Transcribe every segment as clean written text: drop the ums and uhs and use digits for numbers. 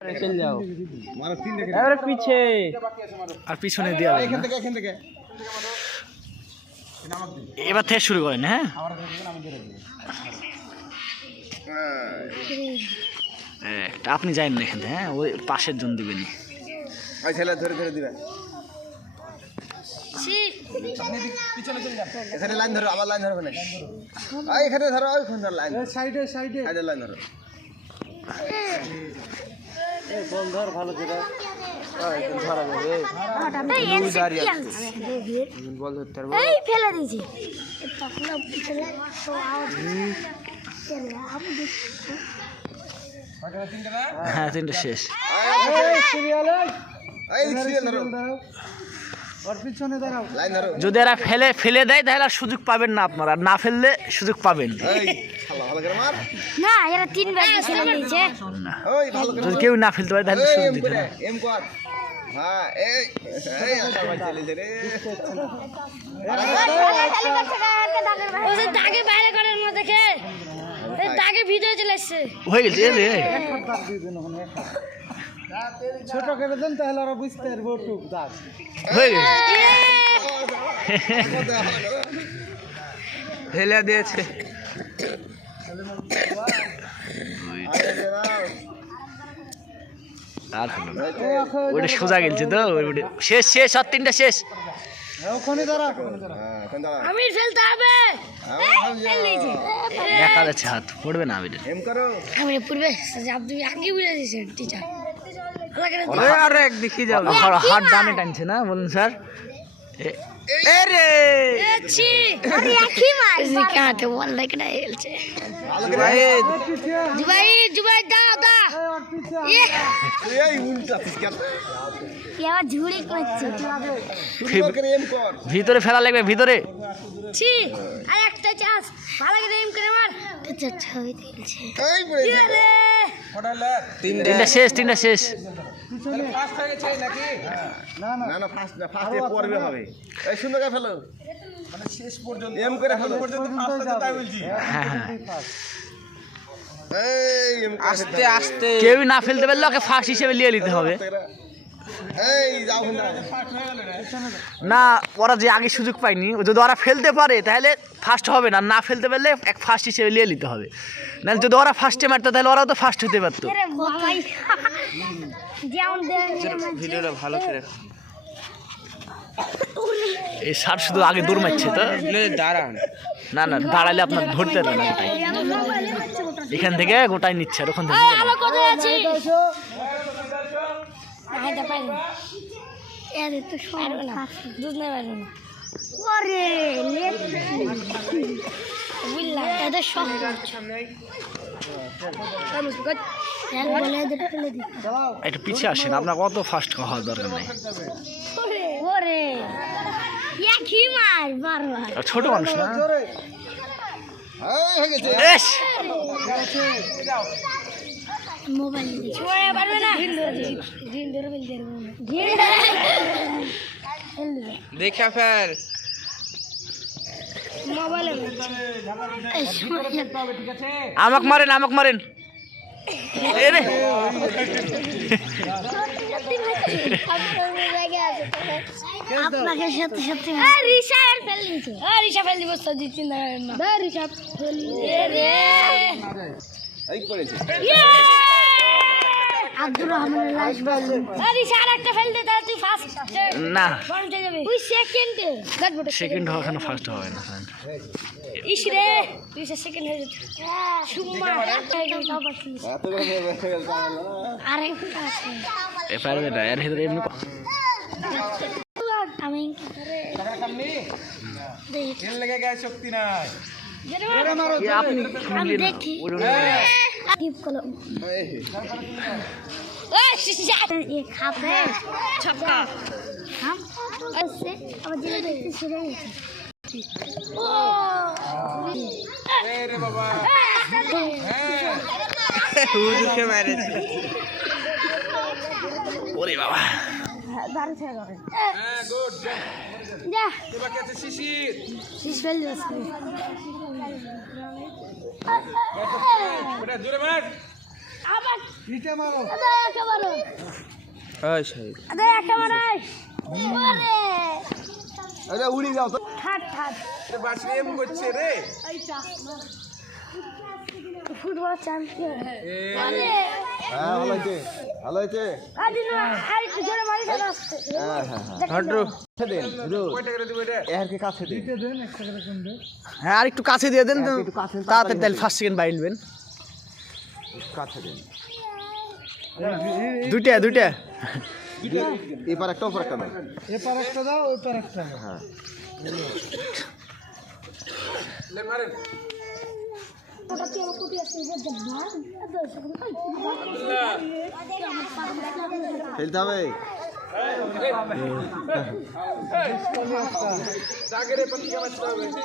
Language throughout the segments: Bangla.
चल जाओ अरे पीछे আর পিছনে দিয়া এখান থেকে এবার থেকে শুরু করেন। হ্যাঁ একটা আপনি যাইন না এখান থেকে। হ্যাঁ ওই পাশের জন দিবেন ওই ছেলে ধরে ধরে দিবেন পিছনে চলে যান এখানে লাইন ধরো আবার লাইন ধরবে না এই এখানে ধরো ওইখানে ধরো লাইন সাইডে সাইডে সাইডে লাইন ধরো এই বল ধর ভালো করে ধরা যাবে বল ধরতে পারবো এই ফেলে দিয়েছি তখন পিছনে তো আওয়াজ হ্যাঁ তিনটা শেষ। এই সিরিয়াল এই সিরিয়াল ধরো ওর পিছনে দাঁড়াও লাইন ধরো যদি এরা ফেলে দেয় তাহলে আর সুযোগ পাবেন না আপনারা, না ফেললে সুযোগ পাবেন। এই শালা ভালো করে মার না এরা তিনবার ফেলে দিয়েছে ওই ভালো করে যদি কেউ না ফেলতে পারে তাহলে সুযোগ এম দিতে করে না। এম কর হ্যাঁ এই এই আচ্ছা ভাই চলে রে ওই দাগে বাইরে করার মধ্যে দেখে এই দাগে ভিতরে চলে আসছে হয়ে গেছে এই রে। ছোট করে দেন তাহলে ওরা বুঝতে পারবে টুক দাগ হয়ে গেছে ফেলে দিয়েছে। আর হলো না। ওটা সোজা গেছে তো ওটা শেষ শেষ আর তিনটা শেষ। ওখানে দাঁড়া হ্যাঁ কোন দাঁড়া আমি ফেলতে হবে ফেলে দিয়েছে দেখা যাচ্ছে হাত পড়বে না আমি এম করো আমি পূর্বে আপনি আগে বুঝে দিয়েছেন টিচার আরে এক দেখি যাও হাত ডানে টানছে না বলুন স্যার। ছি আরে একই মার জিকাতে বল লাগে না এলছে জুবাই দাও দা এই উল্টা পিছকাল ইয়া ঝুড়ি করছে সুন্দর করে এম কর ভিতরে ফেলা লাগবে ভিতরে। ছি আর একটা চান্স ভালো করে এম করে মার আচ্ছা ছবি দেখছে এই পড়ে আরে তিনটা শেষ তিনটা শেষ। ফাস্ট হয়ে গেছে নাকি না না না না ফার্স্ট না ফার্স্টে পড়বে হবে এই সুন্দর করে ফেলো মানে শেষ পর্যন্ত এম করে ফেলো ফাস্ট হতে তাই বলছি হ্যাঁ হ্যাঁ এই এম আস্তে আস্তে কেউই না ফেলতে পারলে ওকে ফার্স্ট হিসেবে নিয়ে নিতে হবে। এই যাও না না ওরা যে আগে সুযোগ পায়নি যদি ওরা ফেলতে পারে তাহলে ফার্স্ট হবে না, না ফেলতে পারলে এক ফার্স্ট হিসেবে নিয়ে নিতে হবে। নাহলে যদি ওরা ফার্স্টে মারতো তাহলে ওরাও তো ফার্স্ট হতে পারতো। আরে ভাই যেমন ভিডিওটা ভালো করে এই স্যার শুধু আগে দৌড় মারছে তো দাঁড়ান না না দাঁড়ালে আপনার ধরতে পারবে না গোটাই এখান থেকে গোটাই নিচ্ছে আর ওখান থেকে আলো কোথায় আছে আইদা পাই এর তো পারবে না দুধ না পারবে না ওরে লেট বুঝলা এটা শখ একটু পিছিয়ে আসেন, আপনার অত ফাস্ট হওয়ার দরকার নেই। ওরে একই মার বারবার আর ছোট মানুষ না হয়ে গেছে এস মোবাইল দেখি ওরে পারবে না দিন ধরে বল দেব দেখা ফের মোবাইলে আমাক মারেন আমাক মারেন এরে আপনাকে সত্যি সত্যি রিশা আর ফেল দিয়েছে রিশা ফেল দিব তো দিচ্ছি না রিশা ফেল রে এই পড়েছে আব্দুর রহমানের লাশ বল রিশা আর একটা ফেল দে তাহলে তুই ফার্স্ট না পয়েন্টে যাবে তুই সেকেন্ডে সেকেন্ড হওয়া কেন ফার্স্ট হবে না? ইস রে রিশা সেকেন্ড হয়ে যেত সুম্মা এত করে আর একটা আছে এ পারবে না এর ভিতরে এমনি আমি তেল লেগে গায়ে শক্তি নাই আপনি আমি দেখি টিপ করো ये खाते छक्का हम ऐसे अब जिले देखते सीधे ओ রে বাবা হুজুর কে মারে ওরে বাবা दारू से गए হ্যাঁ গুড जा এবার কি আছে শিশির शीश फेल बस ওটা জোরে মার আবার ইটা মারো আদা একেবারে ওই শাহিদ আদা একেবারে ওরে আরে উড়ি যাও তো ঠাট ঠাট বাসিম করছে রে এইটা ফুটবল চ্যাম্পিয়ন আরে হ্যাঁ ভালো হয়েছে আদি না আই জোরে মারি না আসছে হ্যাঁ হ্যাঁ হট্রো দেন এর কে কাছে দেন দেন একটা করে কোন দে হ্যাঁ আর একটু কাছে দিয়ে দেন তো একটু কাছে দেন, তাড়াতাড়ি তাহলে ফার্স্ট সেকেন্ড বাইলবেন কাছে দেন দুইটা এবার একটা উপর একটা দাও এপার একটা দাও ওই পার একটা দাও হ্যাঁ ওটা কি আমার কুটি আছে যে জব্বা খেলতে হবে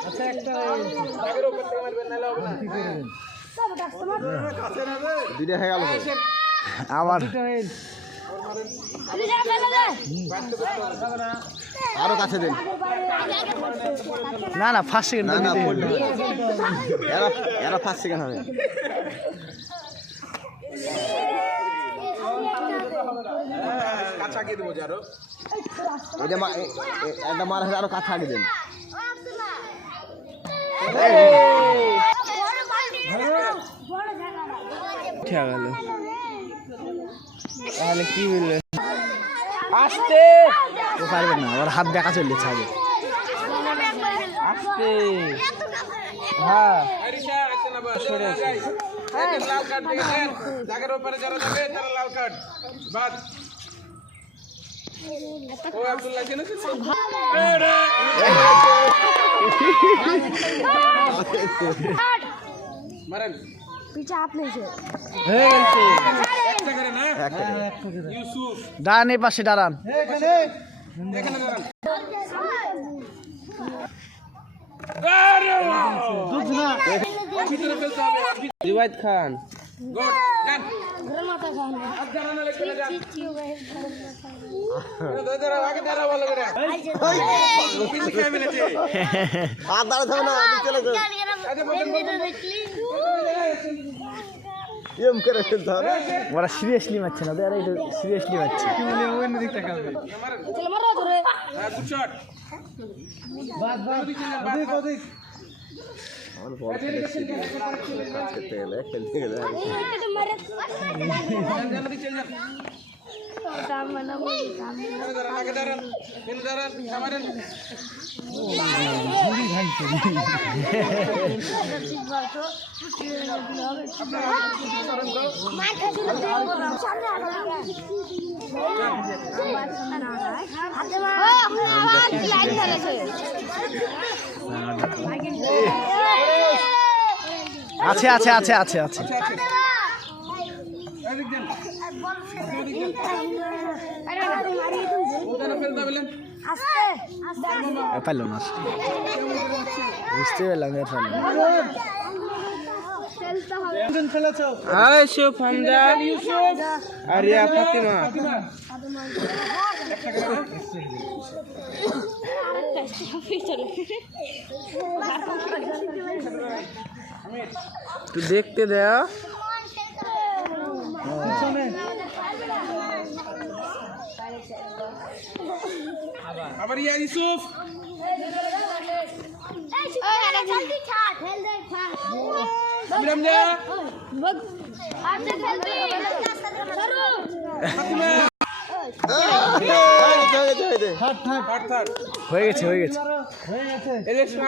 আচ্ছা একটা দুইটা হয়ে গেল তো। আমার আরে যা ফেলে দে আরো কাছে দেন না ফার্স্ট সেকেন্ড না না পড়বে এরা ফার্স্ট সেকেন্ড হবে এটা একটা মার হলে আরো কাছে আগে দেন ঠিক গেল তাহলে কি বললে আসতে ও পারবে না ওর হাত দেখা চলছে আগে আসতে হ্যাঁ पीछे आप नहीं से হয়ে গেছে একটা দেন। ডান এই পাশে দাঁড়ান এখানে জুবাইদ খান घर माता खाने चीची हो गए হাত দাঁড়াতে হবে না এদিকে চলে যাও এম করে খেলতে হবে ওরা সিরিয়াসলি মারছে না ওরা একটু সিরিয়াসলি মারছে ওই দিক তাকাবে चल मारो धरे বাদ ওদিক ওদিক আমার বল খেলতে গেলে খেলতে গেলে तो मारे काम मना बोली काम আছে আছে আছে আছে আছে পারলো না বুঝতে পারলাম পারলো কোন খেলেছো আয়ুব হামজা আরিয়া ফাতিমা তুই দেখতে দেয়া পিছনে আবার ইয়া ইউসুফ जल्दी छाट खेल दे छाट বিরাম যা आपसे खेलती ফাতিমা হয়ে গেছে থাক থাক থাক থাক হয়ে গেছে হয়ে গেছে ইলেকশন